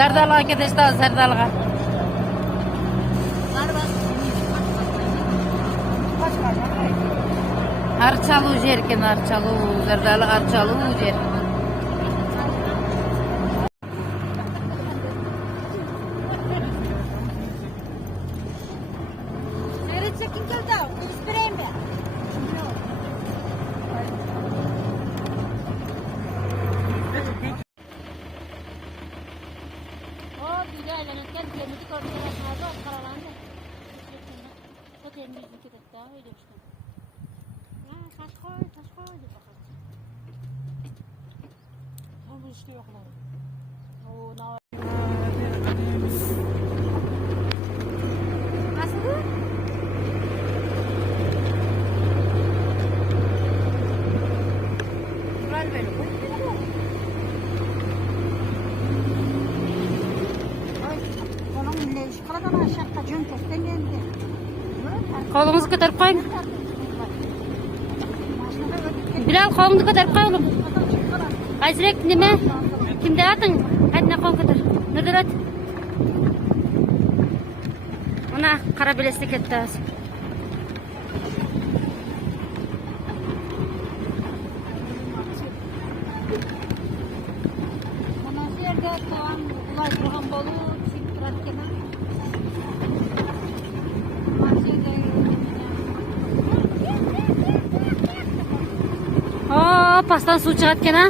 Zardalga ketishdi, Zardalga. Archalu yer ekan, Archalu, Zardali Archalu yer. Çekin geldi. İspireyim ben. O bir aylanırken gemidi korkuyorlar. O karalandı. O temizlik edip daha öyle işte. Taş koy diye bakalım. Bu işte yoklar. O ne var? Nasıl? Kolunuzu ko'tarib qo'ying. Bilal, qo'lingni ko'tarib qo'y oğlum. Qaysirak nima? Kimda ating? Hadna qo'l ko'tar. Nurdirat. Ana qara belesda ketdi. Mana shu yerda to'g'an ular turgan bo'lib, chek turarkan. Oo, pastdan suv chiqayotgan ha.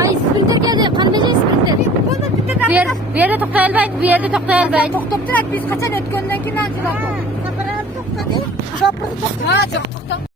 Ay, sprinter geldi. Qanday sprinter? Bu yerda to'xtay olmaydi. Bu yerda to'xtay olmaydi. To'xtab turadi. Biz qachon o'tgandan keyin anchalar to'xtadi. Sapirib to'xtadi. Chopirib to'xtadi. Ha, to'xtab.